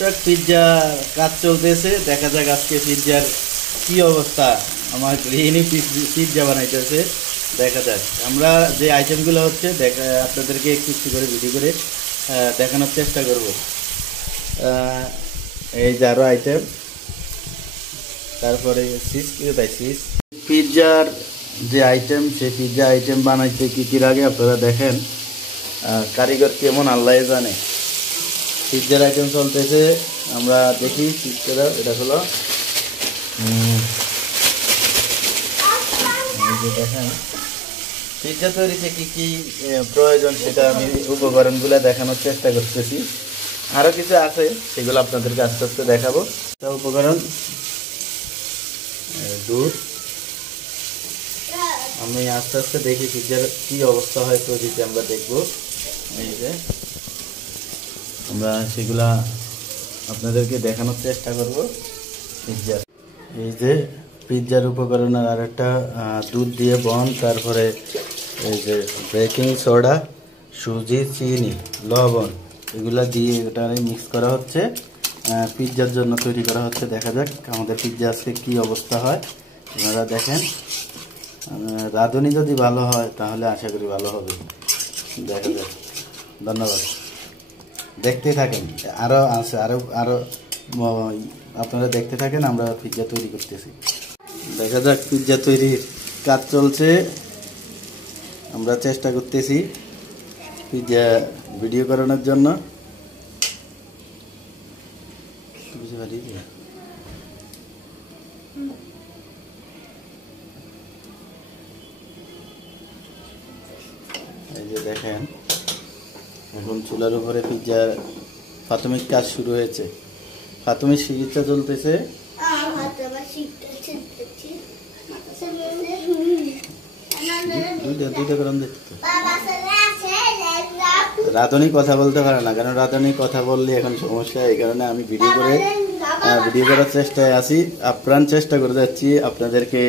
দর্শক পিৎজা কাজ চলতেছে, দেখা যাক আজকে পিৎজার কি অবস্থা। আমার গৃহিণী পিৎজা বানাইতেছে, দেখা যাক। আমরা যে আইটেমগুলো হচ্ছে আপনাদেরকে একটু একটু করে ভিডিও করে দেখানোর চেষ্টা করব। এই যে আরও আইটেম, তারপরে চিজ চিজ পিৎজার যে আইটেম, সেই পিৎজা আইটেম বানাইতে কী কী লাগে আপনারা দেখেন। কারিগর কেমন আল্লাহ জানে। পিৎজার আইটেম চলতেছে, আমরা দেখি পিৎজাটা। এটা হলো দেখেন পিৎজা তৈরিতে কী কী প্রয়োজন, সেটা আমি উপকরণগুলো দেখানোর চেষ্টা করতেছি। আরও কিছু আছে, সেগুলো আপনাদেরকে আস্তে আস্তে দেখাবো। উপকরণ দুধ। আমি আস্তে আস্তে দেখি পিৎজার কী অবস্থা হয় তৈরিতে, আমরা দেখব। এই যে আমরা সেগুলা আপনাদেরকে দেখানোর চেষ্টা করব। পিৎজার এই যে পিৎজার উপকরণের আর একটা দুধ দিয়ে বন, তারপরে এই যে বেকিং সোডা, সুজি, চিনি, লবণ, এগুলা দিয়ে এটা মিক্স করা হচ্ছে, পিৎজার জন্য তৈরি করা হচ্ছে। দেখা যাক আমাদের পিৎজা আজকে কী অবস্থা হয়। আপনারা দেখেন, রাঁধুনি যদি ভালো হয় তাহলে আশা করি ভালো হবে। দেখা যাক। ধন্যবাদ, দেখতে থাকেন। আরও আছে, আরও আপনারা দেখতে থাকেন। আমরা পিৎজা তৈরি করতেছি, দেখা যাক। পিৎজা তৈরির কাজ চলছে, আমরা চেষ্টা করতেছি পিৎজা ভিডিও করানোর জন্য। এই যে দেখেন, এখন চুলার উপরে পিৎজার প্রাথমিক কাজ শুরু হয়েছে। প্রাথমিক চিকিৎসা চলতেছে। রাঁধুনি কথা বলতে পারে না, কারণ রাঁধুনি কথা বললে এখন সমস্যা। এই কারণে আমি ভিডিও করার চেষ্টায় আছি, আপ্রাণ চেষ্টা করে যাচ্ছি আপনাদেরকে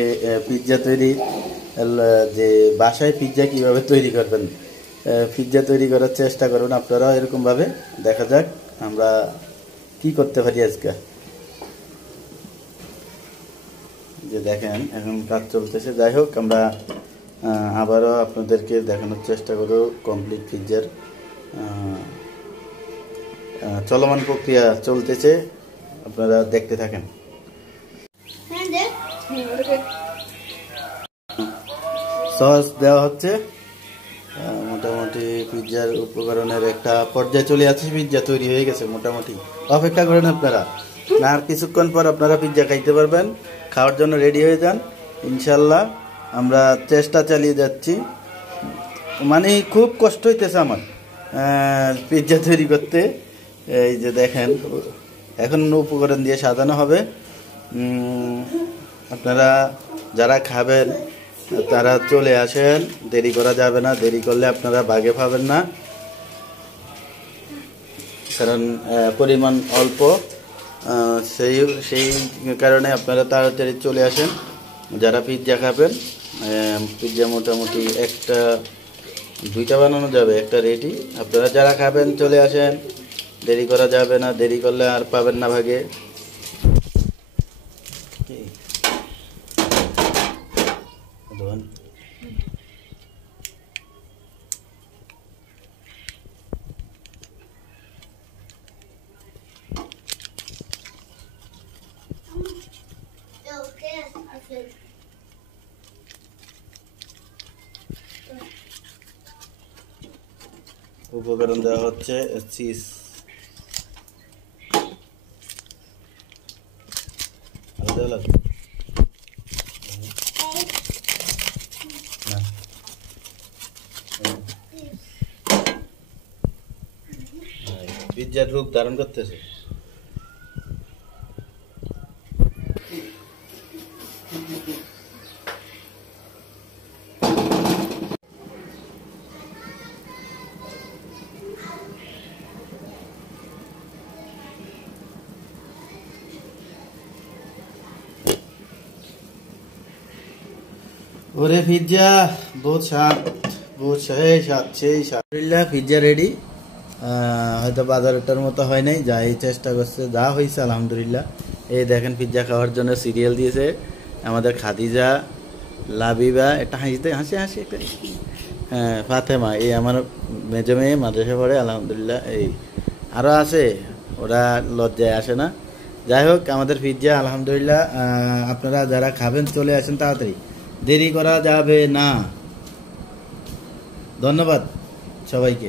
পিৎজা তৈরি, যে বাসায় পিৎজা কিভাবে তৈরি করবেন, পিৎজা তৈরি করার চেষ্টা করুন আপনারাও এরকম ভাবে। দেখা যাক আমরা কি করতে পারি আজকে। যে দেখেন এখন কাজ চলতেছে। যাই হোক, আমরা আবারও আপনাদেরকে দেখানোর চেষ্টা করব কমপ্লিট পিৎজার চলমান প্রক্রিয়া চলতেছে, আপনারা দেখতে থাকেন। সস দেওয়া হচ্ছে। মোটামুটি পিৎজার উপকরণের একটা পর্যায়ে চলে আসছে, পিৎজা তৈরি হয়ে গেছে মোটামুটি। অপেক্ষা করেন আপনারা, আর কিছুক্ষণ পর আপনারা পিৎজা খাইতে পারবেন। খাওয়ার জন্য রেডি হয়ে যান ইনশাল্লাহ। আমরা চেষ্টা চালিয়ে যাচ্ছি, মানে খুব কষ্ট হইতেছে আমার পিৎজা তৈরি করতে। এই যে দেখেন, এখন উপকরণ দিয়ে সাজানো হবে। আপনারা যারা খাবেন তারা চলে আসেন, দেরি করা যাবে না। দেরি করলে আপনারা ভাগে পাবেন না, কারণ পরিমাণ অল্প। সেই কারণে আপনারা তাড়াতাড়ি চলে আসেন যারা পিৎজা খাবেন। পিৎজা মোটামুটি একটা দুইটা বানানো যাবে, একটা রেডি। আপনারা যারা খাবেন চলে আসেন, দেরি করা যাবে না। দেরি করলে আর পাবেন না ভাগে। উপকরণ দেওয়া হচ্ছে চিজ। পিৎজার রূপ ধারণ করতেছে। ওরে পিৎজা বহুত স্বাদ, বহুত সেই স্বাদ, সেই স্বাদ। Pizza ready. হয়তো বাজারটার মতো হয় নাই, যা এই চেষ্টা করছে, যা হয়েছে আলহামদুলিল্লাহ। এই দেখেন পিৎজা খাওয়ার জন্য সিরিয়াল দিয়েছে আমাদের খাদিজা, লাবিবা, একটা হাসিতে হাসি হাসি একটা, হ্যাঁ ফাতেমা, এই আমার মেজো মেয়ে মাদ্রাসা পড়ে আলহামদুলিল্লাহ। এই আরও আছে, ওরা লজ্জায় আসে না। যাই হোক আমাদের পিৎজা আলহামদুলিল্লাহ। আপনারা যারা খাবেন চলে আসেন তাড়াতাড়ি, দেরি করা যাবে না। ধন্যবাদ সবাইকে।